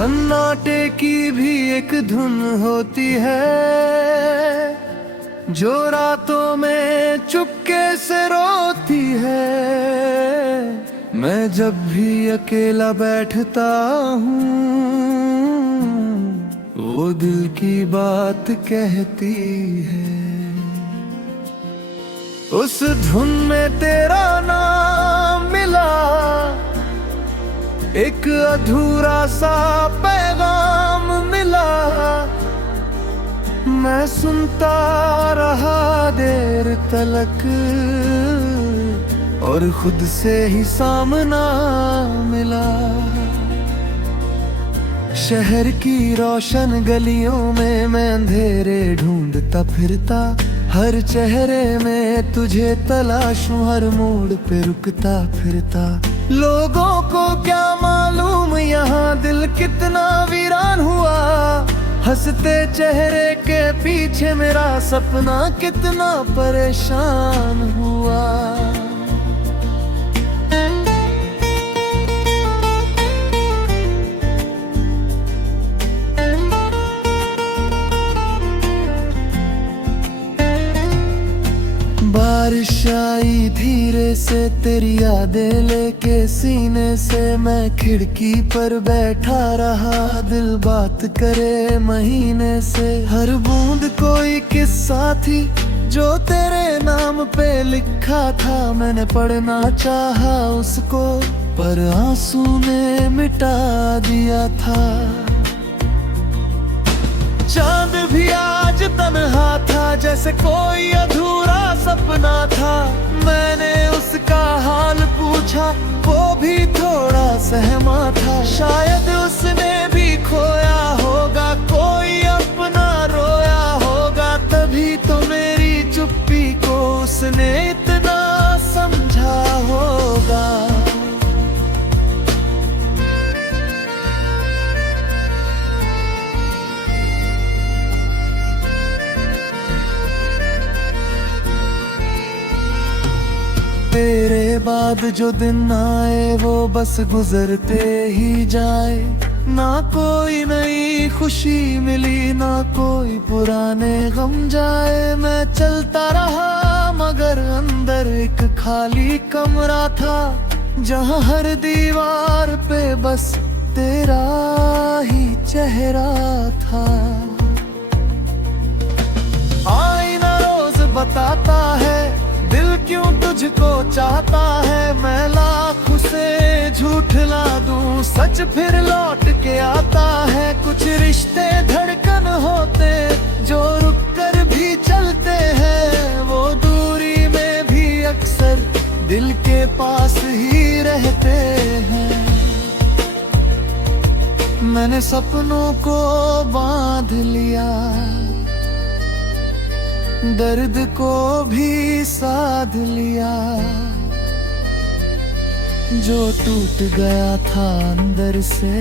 सन्नाटे की भी एक धुन होती है जो रातों में चुपके से रोती है। मैं जब भी अकेला बैठता हूँ वो दिल की बात कहती है। उस धुन में तेरा नाम मिला, एक अधूरा सा पैगाम मिला। मैं सुनता रहा देर तलक और खुद से ही सामना मिला। शहर की रोशन गलियों में मैं अंधेरे ढूंढता फिरता, हर चेहरे में तुझे तलाशूं, हर मोड़ पे रुकता फिरता। लोगों को क्या मालूम यहाँ दिल कितना वीरान हुआ, हंसते चेहरे के पीछे मेरा सपना कितना परेशान हुआ। बारिश आई धीरे से तेरी यादें लेके सीने से, मैं खिड़की पर बैठा रहा दिल बात करे महीने से। हर बूंद कोई किस्सा थी जो तेरे नाम पे लिखा था, मैंने पढ़ना चाहा उसको पर आंसू ने मिटा दिया था। चांद भी आज तन्हा था जैसे कोई अधूरा सपना था। मैंने उसका हाल पूछा वो भी थोड़ा सहमा था, शायद उसने भी खोया होगा कोई अपना रोया होगा, तभी तो मेरी चुप्पी को उसने इतना समझा होगा। तेरे बाद जो दिन आए वो बस गुजरते ही जाए, ना कोई नई खुशी मिली ना कोई पुराने गम जाए। मैं चलता रहा मगर अंदर एक खाली कमरा था, जहाँ हर दीवार पे बस तेरा ही चेहरा था। आईना रोज बताता है दिल क्यों तुझको चाहता है, मैं लाख उसे झूठला दूं सच फिर लौट के आता है। कुछ रिश्ते धड़कन होते जो रुक कर भी चलते हैं, वो दूरी में भी अक्सर दिल के पास ही रहते हैं। मैंने सपनों को बांध लिया, दर्द को भी साध लिया, जो टूट गया था अंदर से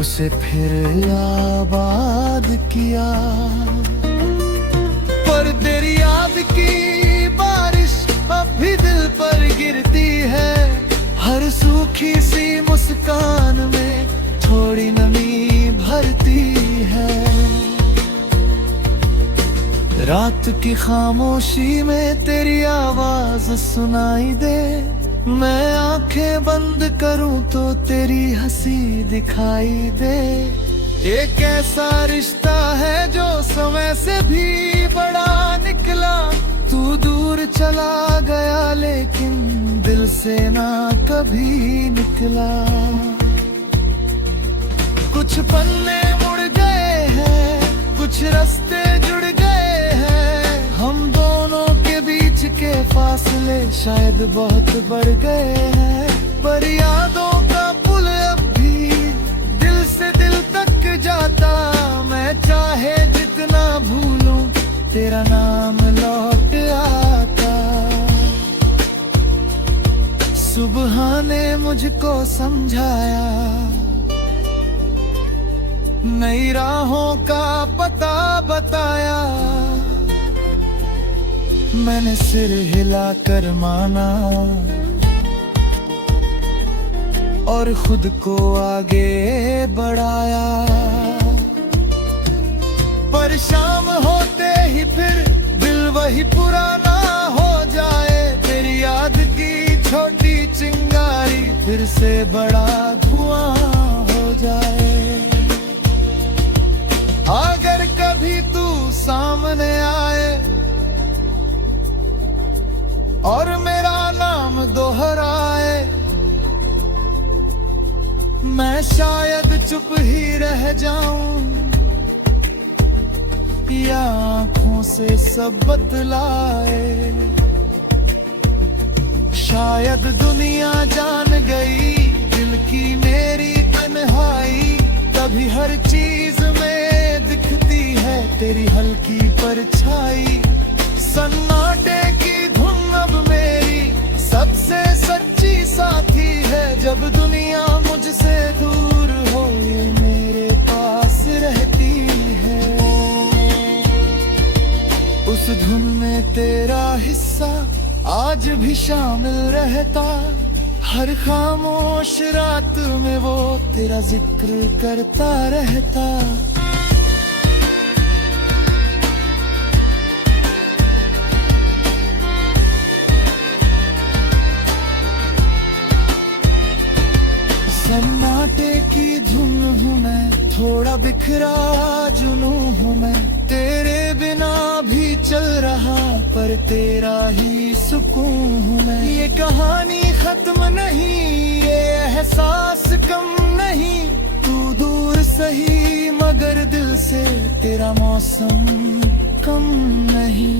उसे फिर आबाद किया। पर तेरी याद की बारिश अब भी दिल पर गिरती है, हर सूखी सी मुस्कान में थोड़ी नमी भरती है। रात की खामोशी में तेरी आवाज सुनाई दे, मैं आंखें बंद करूं तो तेरी हंसी दिखाई दे। एक ऐसा रिश्ता है जो समय से भी बड़ा निकला, तू दूर चला गया लेकिन दिल से ना कभी निकला। कुछ पन्ने मुड़ गए हैं, कुछ रास्ते जुड़ गए हैं, हम दोनों के बीच के फासले शायद बहुत बढ़ गए हैं। पर यादों का पुल अब भी दिल से दिल तक जाता, मैं चाहे जितना भूलूं तेरा नाम लौट आता। सुबह ने मुझको समझाया, नई राहों का पता बताया, मैंने सिर हिलाकर माना और खुद को आगे बढ़ाया। पर शाम होते ही फिर दिल वही पुराना हो जाए, तेरी याद की छोटी चिंगारी फिर से बड़ा धुआं हो जाए। अगर कभी तू सामने आए और मेरा नाम दोहराए, मैं शायद चुप ही रह जाऊं या आंखों से सब बतलाए। शायद दुनिया जान गई दिल की मेरी तन्हाई, तभी हर चीज में दिखती है तेरी हल्की परछाई। सन्नाटे की धुन अब मेरी सबसे सच्ची साथी है, जब दुनिया मुझसे दूर हो ये मेरे पास रहती है। उस धुन में तेरा हिस्सा आज भी शामिल रहता, हर खामोश रात में वो तेरा जिक्र करता रहता। सन्नाटे की धुन हूँ मैं, थोड़ा बिखरा जुनून हूँ मैं, तेरे बिना भी चल रहा पर तेरा ही सुकून हूँ मैं। ये कहानी खत्म नहीं, ये एहसास कम नहीं, तू दूर सही मगर दिल से तेरा मौसम कम नहीं।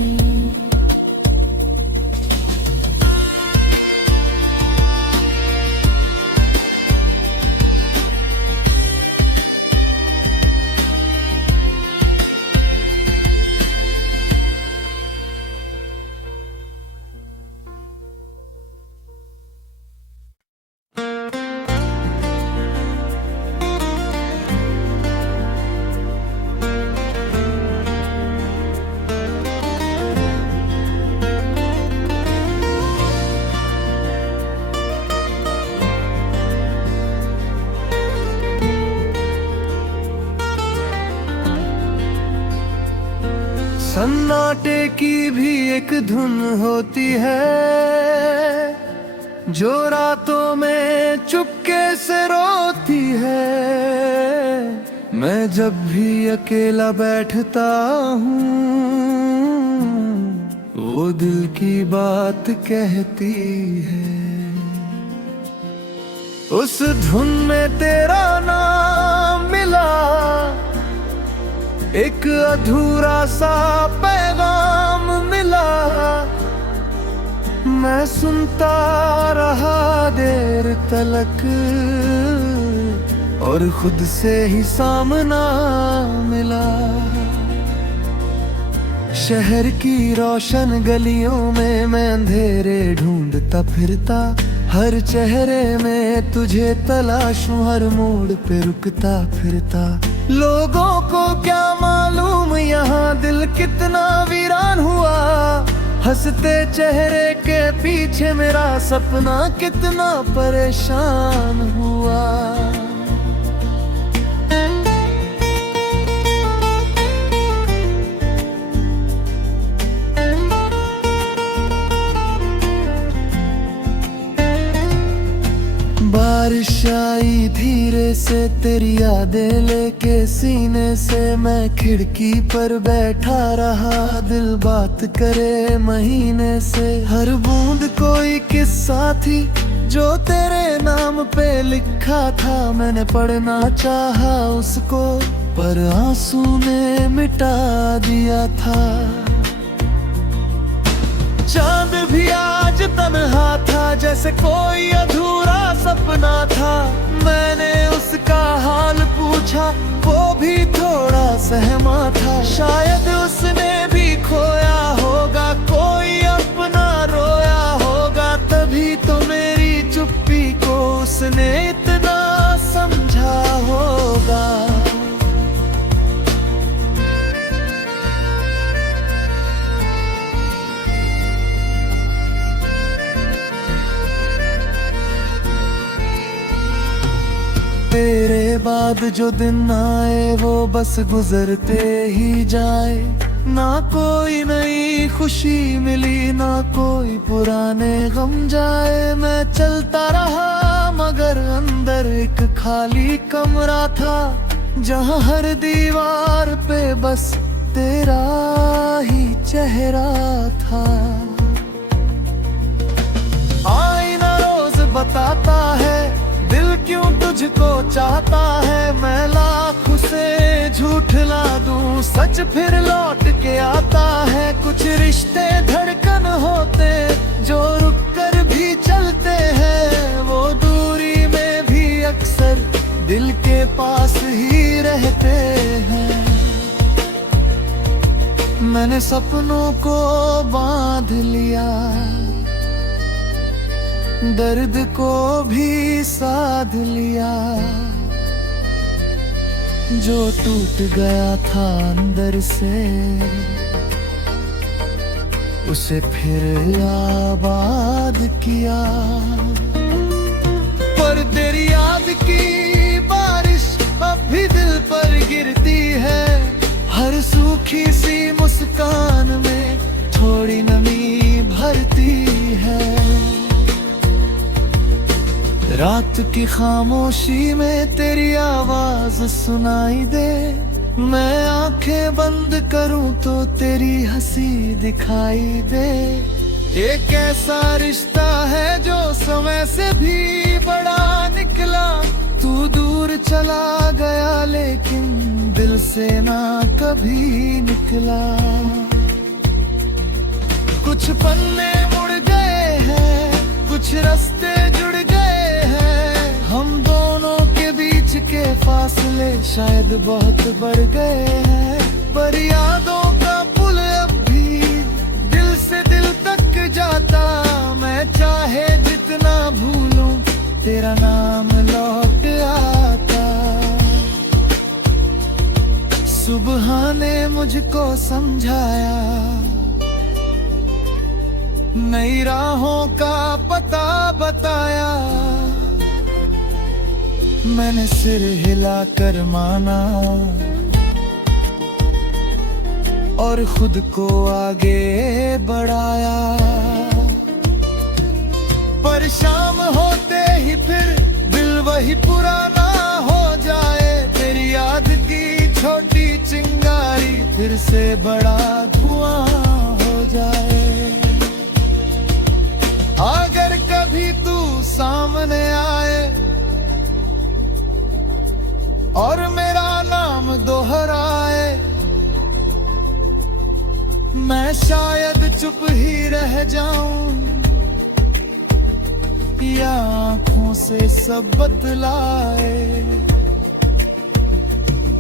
सन्नाटे की भी एक धुन होती है, जो रातों में चुपके से रोती है। मैं जब भी अकेला बैठता हूँ वो दिल की बात कहती है। उस धुन में तेरा नाम मिला, एक अधूरा सा पैगाम मिला। मैं सुनता रहा देर तलक और खुद से ही सामना मिला। शहर की रोशन गलियों में मैं अंधेरे ढूंढता फिरता, हर चेहरे में तुझे तलाशूं, हर मोड़ पे रुकता फिरता। लोगों को क्या मालूम यहाँ दिल कितना वीरान हुआ, हंसते चेहरे के पीछे मेरा सपना कितना परेशान हुआ। बारिश आई धीरे से तेरी यादें लेके सीने से, मैं खिड़की पर बैठा रहा दिल बात करे महीने से। हर बूंद कोई किस्सा थी जो तेरे नाम पे लिखा था, मैंने पढ़ना चाहा उसको पर आंसू ने मिटा दिया था। चांद भी आज तन्हा था जैसे कोई अधूरा सपना था। मैंने उसका हाल पूछा वो भी थोड़ा सहमा था, शायद उसने भी खोया होगा कोई अपना रोया होगा, तभी तो मेरी चुप्पी को उसने इतना समझा होगा। तेरे बाद जो दिन आए वो बस गुजरते ही जाए। ना कोई नई खुशी मिली, ना कोई पुराने गम जाए। मैं चलता रहा मगर अंदर एक खाली कमरा था, जहाँ हर दीवार पे बस तेरा ही चेहरा था। आईना रोज बताता है दिल क्यों तुझको चाहता है। मैं लाख उसे झूठला दूं, सच फिर लौट के आता है। कुछ रिश्ते धड़कन होते जो रुक कर भी चलते हैं, वो दूरी में भी अक्सर दिल के पास ही रहते हैं। मैंने सपनों को बांध लिया, दर्द को भी साध लिया। जो टूट गया था अंदर से, उसे फिर आबाद किया। पर तेरी याद की बारिश अब भी दिल पर गिरती है। हर सूखी सी मुस्कान में थोड़ी नमी भरती है। रात की खामोशी में तेरी आवाज सुनाई दे। मैं आंखें बंद करूं तो तेरी हंसी दिखाई दे। एक ऐसा रिश्ता है जो समय से भी बड़ा निकला। तू दूर चला गया लेकिन दिल से ना कभी निकला। कुछ पन्ने मुड़ गए हैं, कुछ रास्ते जुड़ गए हैं। हम दोनों के बीच के फासले शायद बहुत बढ़ गए हैं। पर यादों का पुल अब भी दिल से दिल तक जाता। मैं चाहे जितना भूलूं तेरा नाम लौट आता। सुबह ने मुझको समझाया, नई राहों का पता बताया। मैंने सिर हिलाकर माना और खुद को आगे बढ़ाया। पर शाम होते ही फिर दिल वही पुराना हो जाए। तेरी याद की छोटी चिंगारी फिर से बड़ा धुआं हो जाए। अगर कभी तू सामने आए और मेरा नाम दोहराए, मैं शायद चुप ही रह जाऊं या आंखों से सब बतलाए।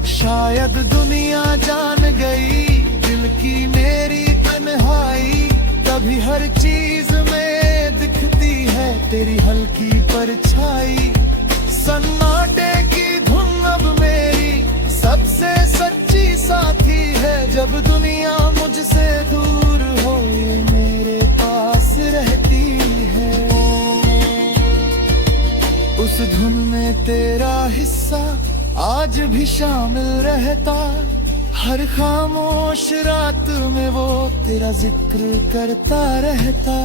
शायद दुनिया जान गई दिल की मेरी तन्हाई। कभी हर चीज में दिखती है तेरी हल्की परछाई। सन्नाटे की धुन अब मेरी सबसे सच्ची साथी है। जब दुनिया मुझसे दूर हो ये मेरे पास रहती है। उस धुन में तेरा हिस्सा आज भी शामिल रहता। हर खामोश रात में वो तेरा जिक्र करता रहता।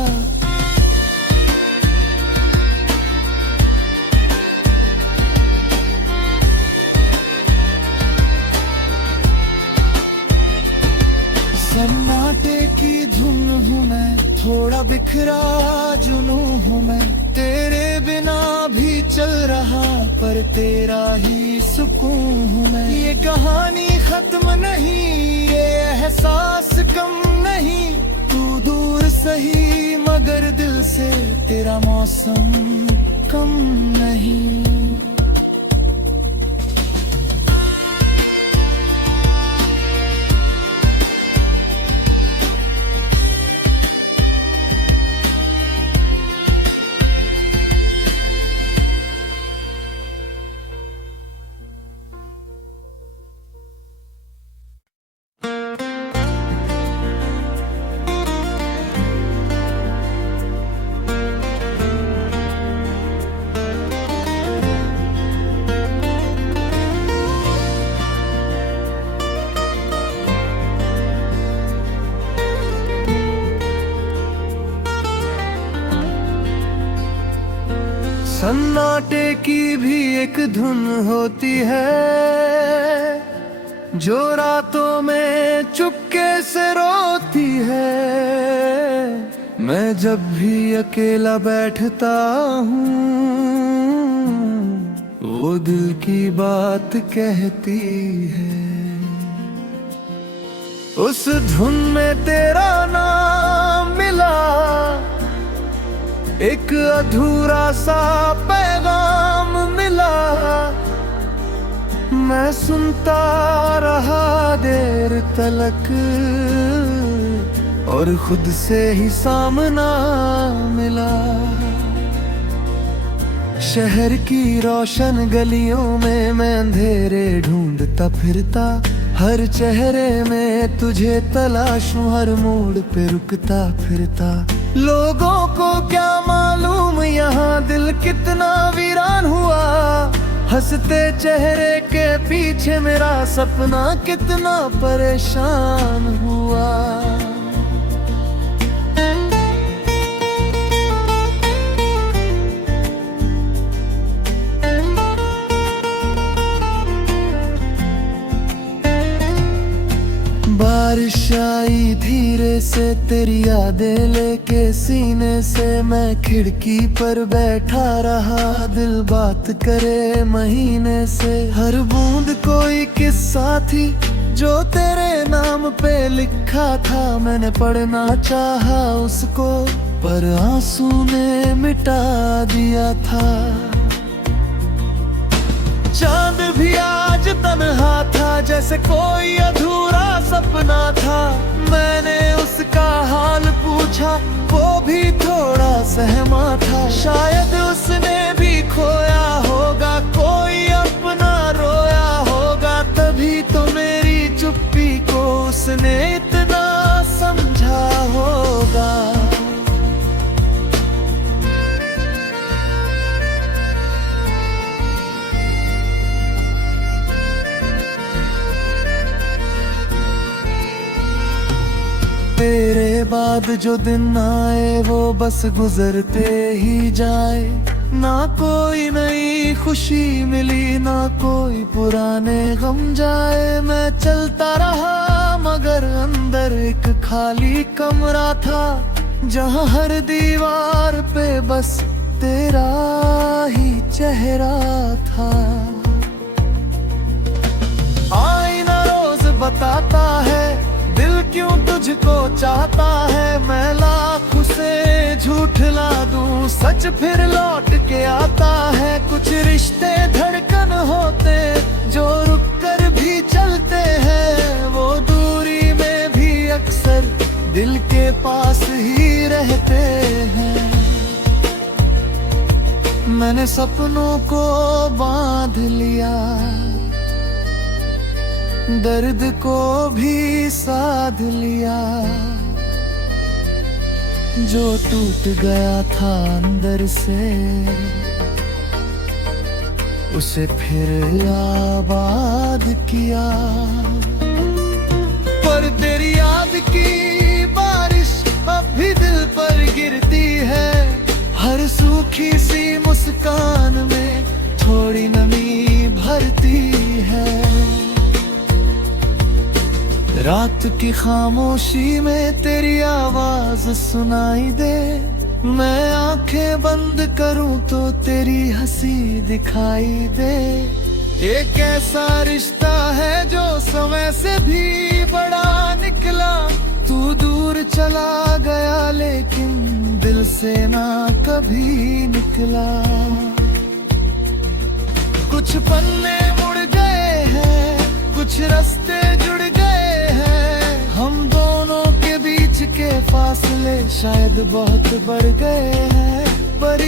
सन्नाटे की धुन हूँ मैं, थोड़ा बिखरा जुनू हूँ मैं। तेरे बिना भी चल रहा पर तेरा ही सुकून हूँ मैं। ये कहानी खत्म नहीं, ये एहसास कम नहीं। तू दूर सही मगर दिल से तेरा मौसम कम नहीं। सन्नाटे की भी एक धुन होती है जो रातों में चुपके से रोती है। मैं जब भी अकेला बैठता हूँ वो दिल की बात कहती है। उस धुन में तेरा नाम मिला, एक अधूरा सा पैगाम मिला। मैं सुनता रहा देर तलक और खुद से ही सामना मिला। शहर की रोशन गलियों में मैं अंधेरे ढूंढता फिरता, हर चेहरे में तुझे तलाशूं, हर मोड़ पे रुकता फिरता। लोगों को क्या मालूम यहाँ दिल कितना वीरान हुआ, हंसते चेहरे के पीछे मेरा सपना कितना परेशान हुआ। बारिश आई धीरे से तेरी यादें लेके सीने से, मैं खिड़की पर बैठा रहा दिल बात करे महीने से। हर बूंद कोई किस्सा थी जो तेरे नाम पे लिखा था, मैंने पढ़ना चाहा उसको पर आंसू ने मिटा दिया था। चांद भी आज तन्हा था जैसे कोई अधूरा सपना था। मैंने उसका हाल पूछा वो भी थोड़ा सहमा था। शायद उसने भी खोया होगा, कोई अपना रोया होगा, तभी तो मेरी चुप्पी को उसने इतना समझा होगा। तेरे बाद जो दिन आए वो बस गुजरते ही जाए, ना कोई नई खुशी मिली ना कोई पुराने गम जाए। मैं चलता रहा मगर अंदर एक खाली कमरा था, जहाँ हर दीवार पे बस तेरा ही चेहरा था। आईना रोज बताता है दिल क्यों तुझको चाहता है। मैं लाख उसे झूठला दूं, सच फिर लौट के आता है। कुछ रिश्ते धड़कन होते जो रुक कर भी चलते हैं, वो दूरी में भी अक्सर दिल के पास ही रहते हैं। मैंने सपनों को बांध लिया, दर्द को भी साध लिया। जो टूट गया था अंदर से उसे फिर आबाद किया। पर तेरी याद की बारिश अब भी दिल पर गिरती है, हर सूखी सी मुस्कान में थोड़ी नमी भरती है। रात की खामोशी में तेरी आवाज सुनाई दे, मैं आंखें बंद करूं तो तेरी हंसी दिखाई दे। एक ऐसा रिश्ता है जो समय से भी बड़ा निकला, तू दूर चला गया लेकिन दिल से ना कभी निकला। कुछ पन्ने मुड़ गए हैं, कुछ रास्ते जुड़ गए हैं, हम दोनों के बीच के फासले शायद बहुत बढ़ गए हैं। पर